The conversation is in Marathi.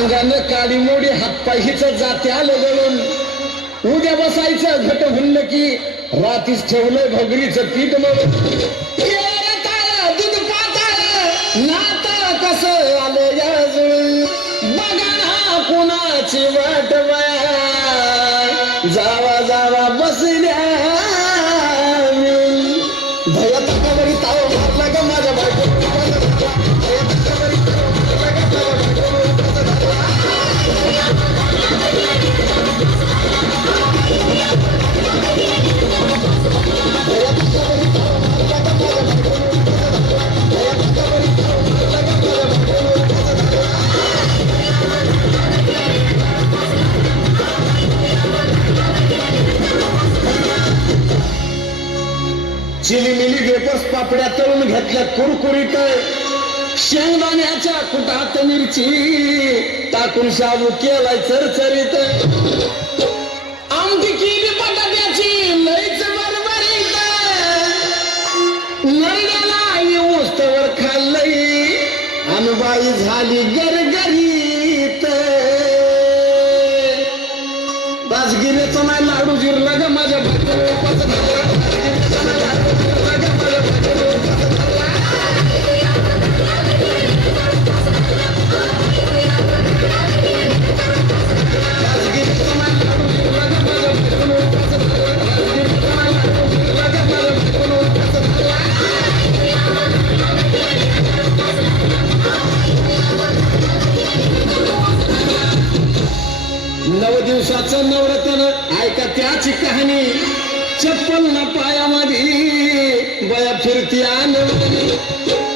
अंगानं काळी मोडी हातपाय हिच जाते आलं गळून उद्या बसायचं घट म्हणलं की रातीच ठेवलंय भगरीचं पीठ म्हणून दूध पाताळ नाता कसं आलं याजून बघा ना कुणाची वाट जावा जावा बसल्या भया तकावरी ताव मारला ग माझ्या बायको चिलीमिली वेपर्स पापड्या तळून घेतल्या कुरकुरीत शेंगदाण्याच्या कुटात मिरची टाकून शाबू केलाय चरचरीत आमटी केली बटाट्याची लईच बरबरीत नरड्याला येऊस तवर खाल्लंय अनबाई झाली गरगरीत राजगिरीचा नाही लाडू जिरला ग माझ्या नव दिवसाचं नवरत्न ऐका त्याची कहाणी चप्पल ना पायामध्ये बया फिरती आनंद